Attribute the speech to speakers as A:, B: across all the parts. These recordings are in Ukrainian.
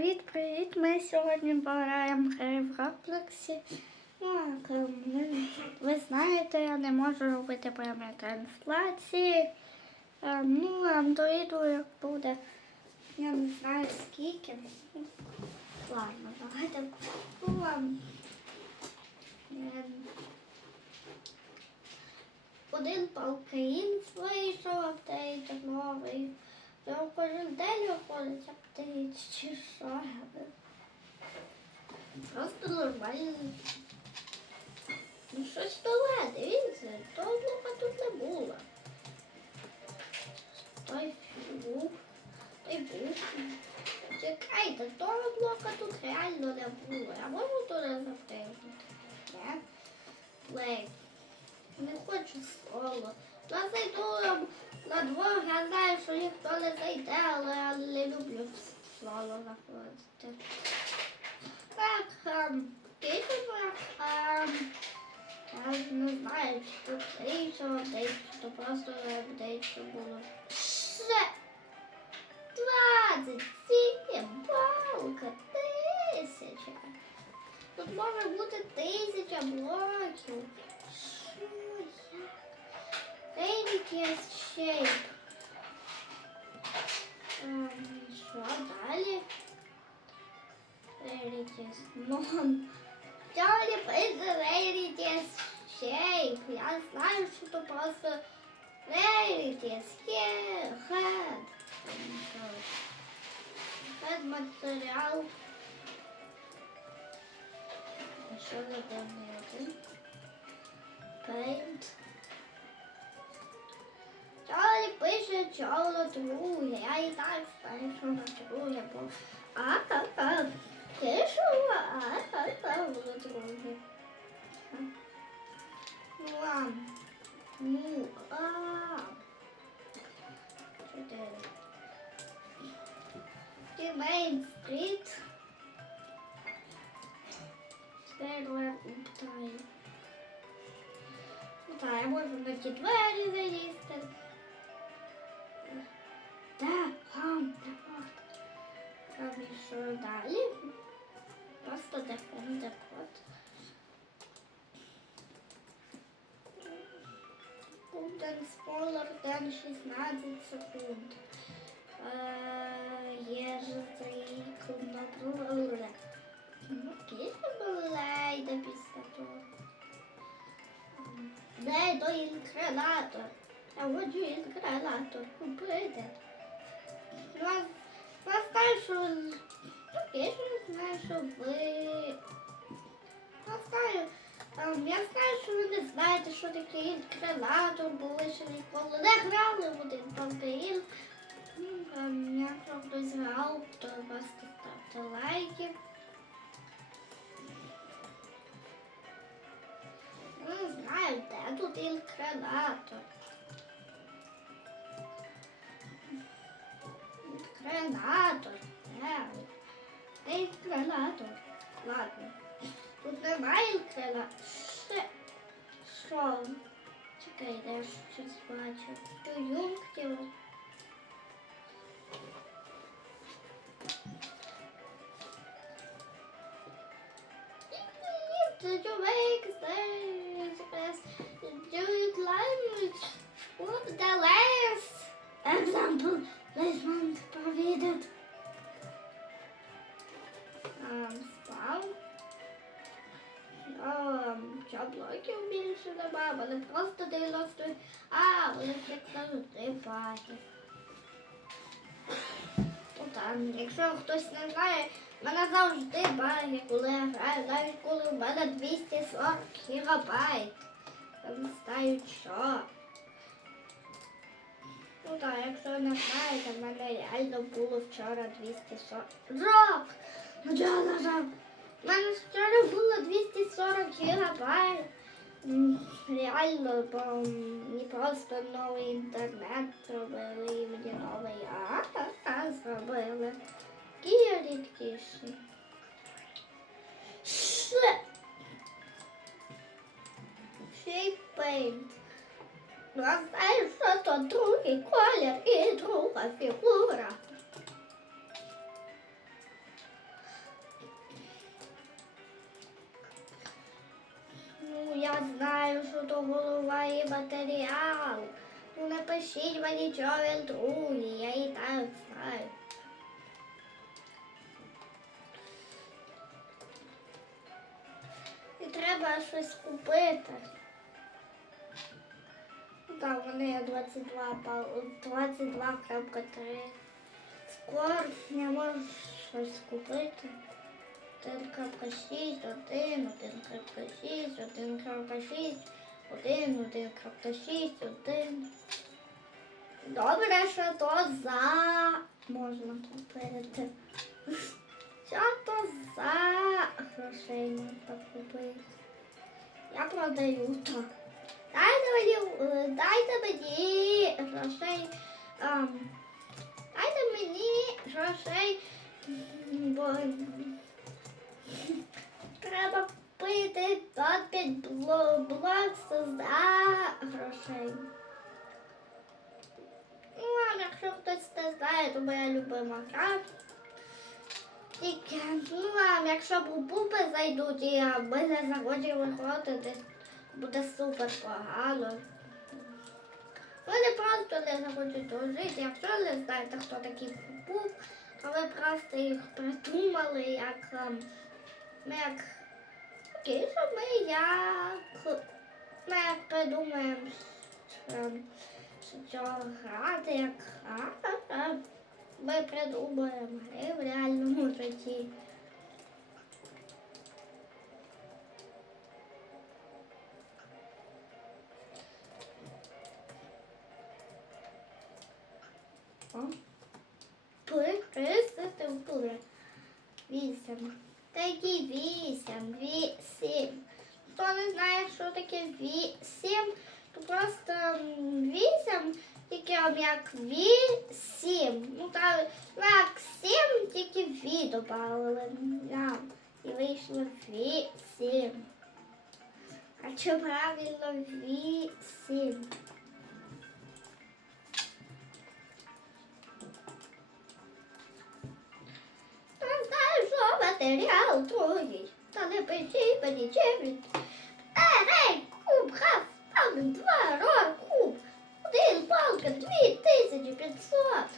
A: Привіт-привіт! Ми сьогодні пограємо гри в Роблексі. Ну, ви, знаєте, я не можу робити прямі трансляції. Е, Ну, андроїду як буде. Я не знаю скільки. Ну, Ладно, давайте. Ну, ем, ем, один палкаїн вийшов, апдейт новий. Прям кожен день виходить апдейт чи що. Просто нормально. Ну щось нове, дивіться, того тут не було. Той був, той був. Чекайте, того блока тут реально не було. Я можу туди запригнути? Ні? Плей. Не хочу соло. Я зайду на двох, я знаю, що ніхто не зайде, але я не люблю соло заходити. Так, ем, пишемо, ем, я не знаю, чи тут апдейт, чи то просто апдейт, що було. Ще 27 балка, тисяча. Тут може бути тисяча блоків. Що я? Рейдікіс шейп. Ем, Що далі? Рейдікіс нон. Далі пише Рейдікіс шейп. Я знаю, що то просто Рейдікіс є. Хед. Хед матеріал. А Що за даний один? Paint. Чолі пише чоло друге. Я і так знаю, що на друге, бо а та та пишу, а та та було друге. Ти Мейн стріт. Так, я можу на ті двері залізти. Так, хам, так. Там і що далі? Просто дефон, декот. Куден спойлер, ден 16 секунд. Е, Є ж секунда провалила. Ну, кілька балейда після того. Де той інкренатор? Я хочу інкренатор купити. Знаю, що... Я ж не знаю, що ви... Я знаю, я знаю, що ви не знаєте, що таке інкренатор, бо ви ще ніколи не грали в один панкаїн. Ем, Якщо хтось грав, то просто ставте лайки. Не знаю, де тут інкренатор. Де інкренатор? Ладно. Тут немає інкренатора. Ще. Що? Чекай, я щось бачу. Кон'юнктив. Did you make this? Блоків більше нема, вони просто 90. А, вони як завжди баги. Ну якщо хтось не знає, мене завжди баги, коли я граю, навіть коли в мене 240 гігабайт. Я не що. Ну так, якщо не знаєте, в мене реально було вчора 240. Рок! Ну я нажав. У мене вчора було 240 гігабайт. Реально, мені просто новий інтернет зробили і мені новий АТА зробили. Які рідкіші. Ще. Shape Paint. Ну, а знаєш, що то другий колір і друга фігура. Знаю, що то голова і матеріал. Ну напишіть мені човен другий, я і так знаю. І треба щось купити. Ну, Так, вони є 22, пал- 22.3. Скоро я можу щось купити. 1.6, 1, 1.6, 1.6, 1, 1.6, 1. Добре, що то за можна купити. Що то за грошей можна купити? Я продаю так. Дайте мені, дайте мені грошей. ем, дайте мені грошей, бо треба пити 25 бло- блокс за грошей. Ну, а якщо хтось не знає, то моя любима гра. Тільки, ну, а якщо бубуби зайдуть і ми не захочемо виходити, буде супер погано. Вони просто не захочуть дружити. Якщо не знаєте, хто такий бубуб, то ви просто їх придумали, як ем, ми як що ми як ми як придумаємо, що, грати, як грати. Ми придумаємо гри в реальному житті. О. Прикристи вкури. Вісім. Такі вісім, вісім. Хто не знає, що таке вісім, то просто вісім, тільки як вісім. Ну так, як сім, тільки ві додали. Да. І вийшло вісім. А чи правильно вісім? Матеріал другий. Та не печи мені чимось. Ей, куб, газ, палка, два, рор, куб. Один, палка, дві тисячі п'ятсот.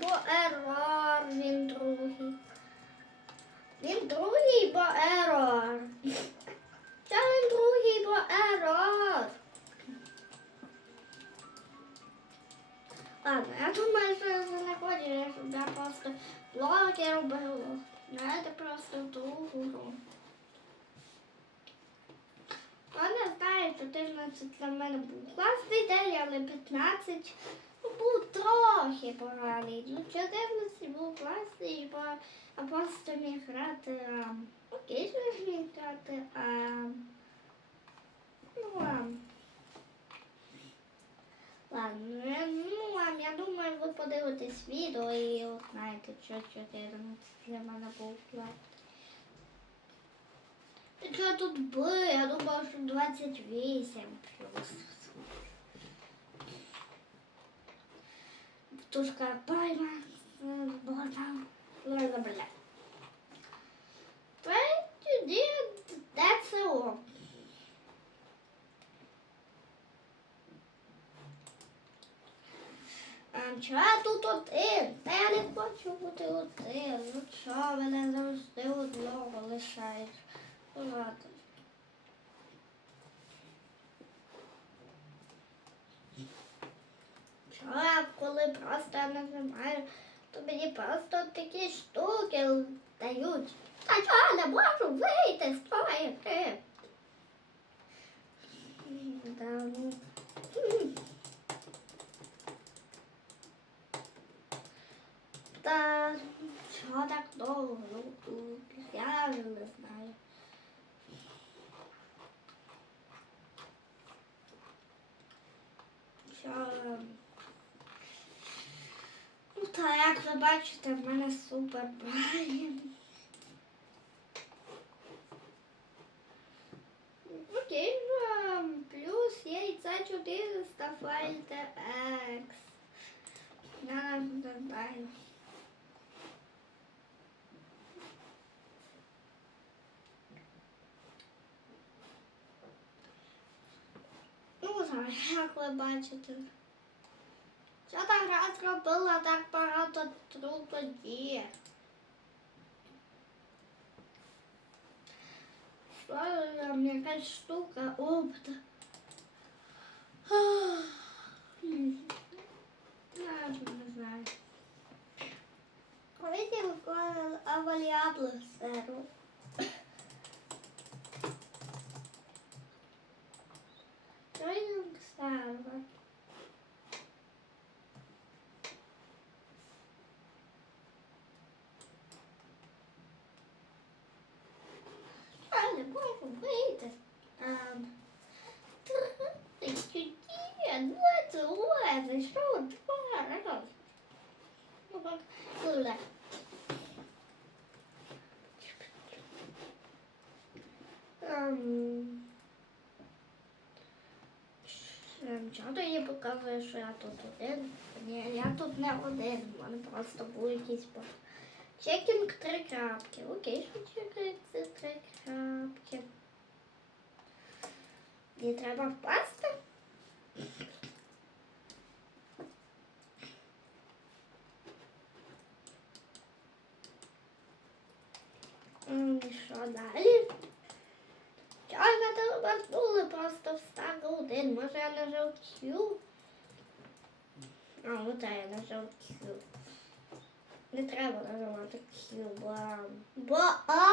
A: Бо ерор, він другий. День, але 15 ну, був трохи поганий. Ну, 14 був класний, бо а просто міг грати. А, окей, що міг грати. А, ну, а, Ладно, я- ну ладно, я думаю, ви подивитесь відео і знаєте, що 14 для мене був клас. Що тут було? Я думав, що 28 плюс. Тушка пайма, там, бля. Тоді ДЦО. Чого тут один? Та я не хочу бути один. Ну чого мене завжди одного лишаєш? Ну ладно. Коли просто нажимаю, то мені просто такі штуки дають. Та я не можу вийти з твоєї гри? Ну. Та чого так довго? Ну, я вже не знаю. Що... Тут, як ви бачите, в мене супер балін. Окей, плюс яйця 400 фальтер X. Я нам додаю. Ну, зараз, як ви бачите. Ця та гра зробила так багато трудодір. Що там якась штука опта. Навіть не знаю. Видел аваліабло серу. Тройнинг сервер. Я не можу вийти. Ем, Тисячі, двадцять, лезе, що два рази. Ну, так, ле. Ем, Чого їй показує, що я тут один? Ні, я тут не один, в мене просто був якийсь по. Чекінг три крапки. Окей, що чекається три крапки. Мені треба впасти. І що далі? Чого телебаснули просто встав один. Може я нажав Q? А, ну так, я нажав Q. Не треба нажимати Q, бо... Бо А...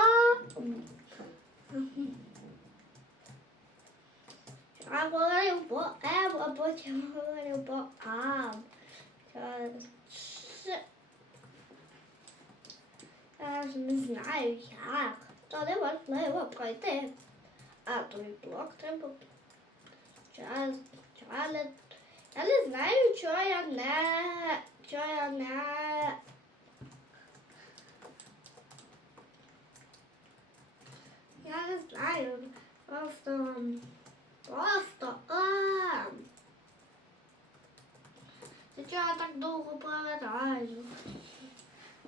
A: Я говорив бо М, а потім говорив бо Ам. Це- Я ж не знаю як. То неможливо пройти. А той блок треба. Я, не, я не знаю, чого я не. Чого я не. Я не знаю. Просто. Просто. А. Чого я так довго повертаю?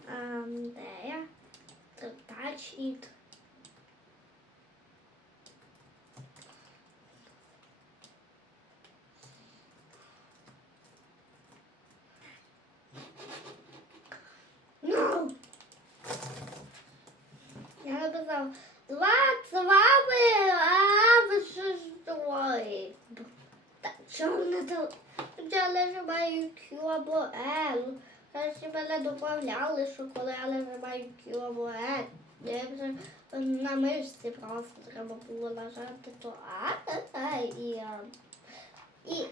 A: Ем, де я? Touch it. Ну. Я написав два з вами, а ви що ж двоє? Та чого не то? Я нажимаю Q або L. Краще мене додавали, або L. Я вже на мишці просто треба було нажати то А та і А. І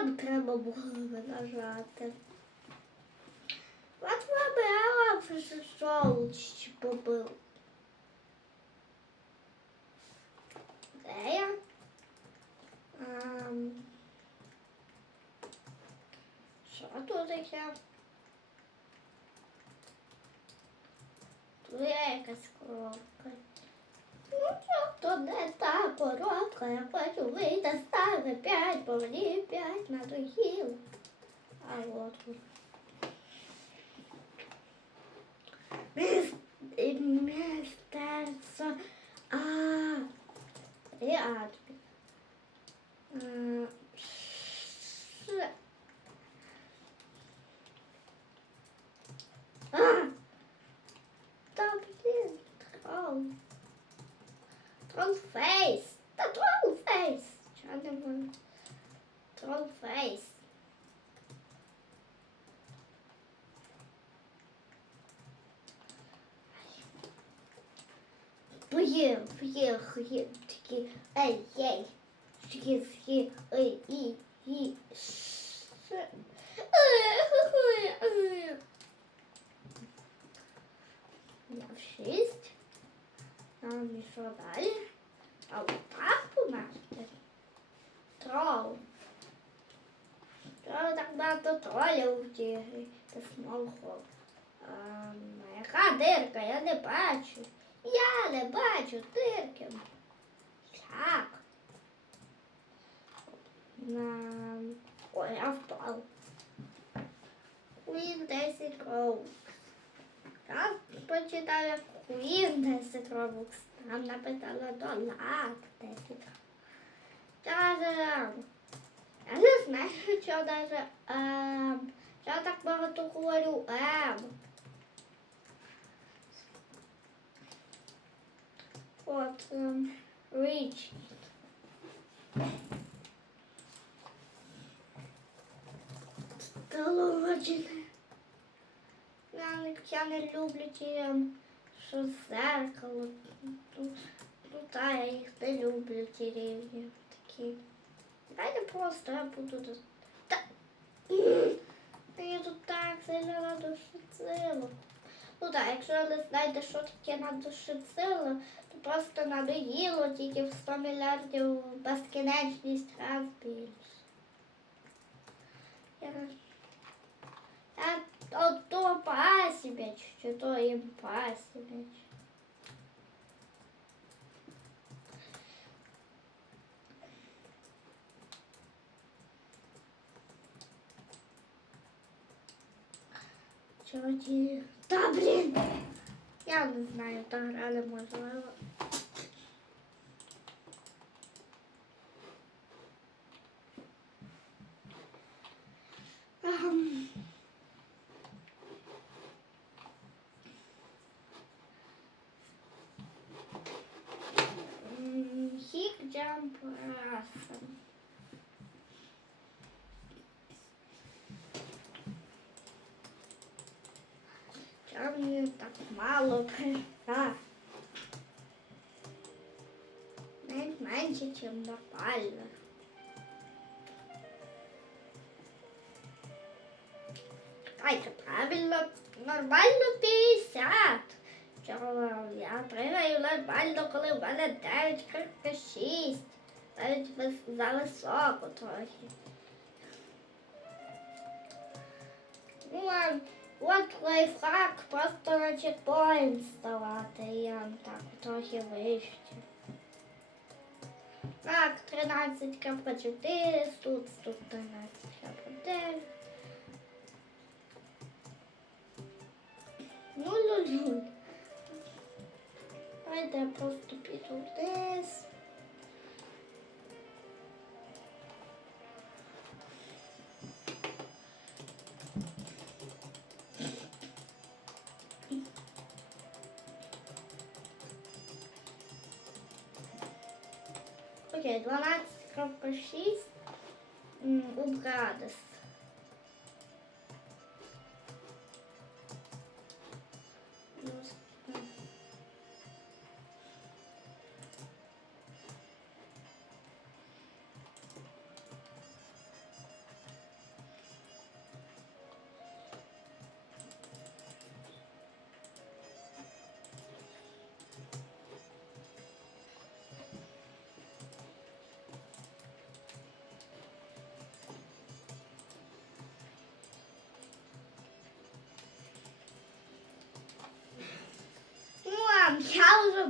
A: М треба було нажати. От вибирала соус побив. Де я? Ем, Що тут таке? Тут є якась коробка. Ну що, то не та коробка, я хочу вийти ставити п'ять, бо мені п'ять надоїло. А от тут. Міс- і Містерство. А. Я. Е, ш- А! Та блін, трол. Тролфейс. Та тролфейс. Чого не можу? Тролфейс. Поїв, поїв, поїв, такі, ей, ей, такі, такі, ей, і, і, ш, ей, ей, ей. Я в шість. А і що далі? А отак померти. Трол. Трол так багато тролів в тій грі. Це смолхол. Ем, яка дирка? Я не бачу. Я не бачу дирки. Так. На... Ой, я впав. Queen 10 Row. Я почитав як Queen 10 Robux. Там написано долар 10. Та-дам. Я не знаю, що даже ем, я так багато говорю ем. От ем, річ. Столовочне. Я, не- я не люблю ті, ем, що зеркало. Ну, ну я їх не люблю, ті рівні такі. Давайте просто я буду до... Та... Мені тут так сильно надушицило. Ну так, якщо не знаєте, що таке надушицило, то просто надоїло тільки в 100 мільярдів безкінечність раз більше. Я, я от то пасібіч, чи то їм пасібіч. Чого ті... Та блін! Я не знаю, та гра неможливо. Навіть менше, ніж нормально. Чекайте, правильно, нормально 50. Чого я пригаю нормально, коли в мене 9,6. Навіть вис- зависоко трохи. Ну, а от лайфхак просто на чекпоінт ставати. і Я так трохи вище. Так, 13.4, тут, тут 13.9. Нуль-нуль-нуль. Давайте я просто піду вниз. 12.6 у убрати.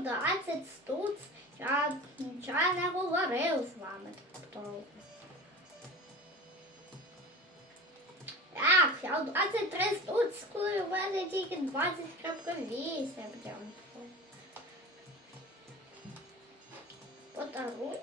A: Я тут 20 стуц, я нічого не говорив з вами довго. Так, я в 23 стуц, коли в мене тільки 20.8 прям. Подарунок.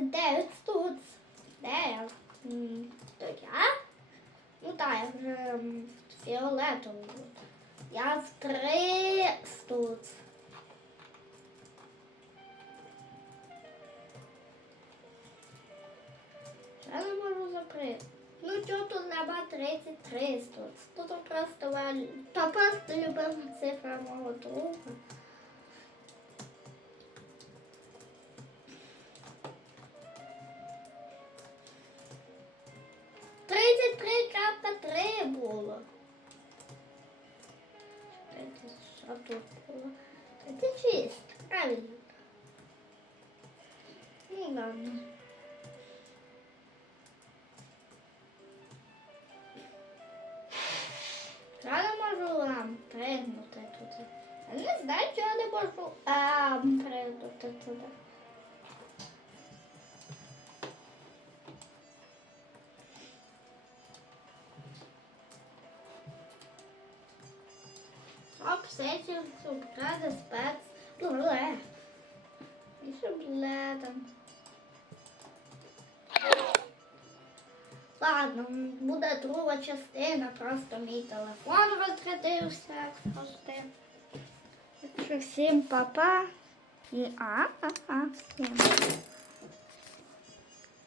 A: 29 стуц. Де То я? Ну так, я вже фіолетовий. Я в три стуц. Я не можу закрити. Ну чого тут нема 33 стуц? Тут просто, то просто любима цифра мого друга. Чого я не можу тут туди. Обсесію, сюрпризи, спец. Бле. Ще бле там. Ладно, буде друга частина, просто мій телефон розрядився, як завжди. Так папа. всім па-па і а-а-а всім.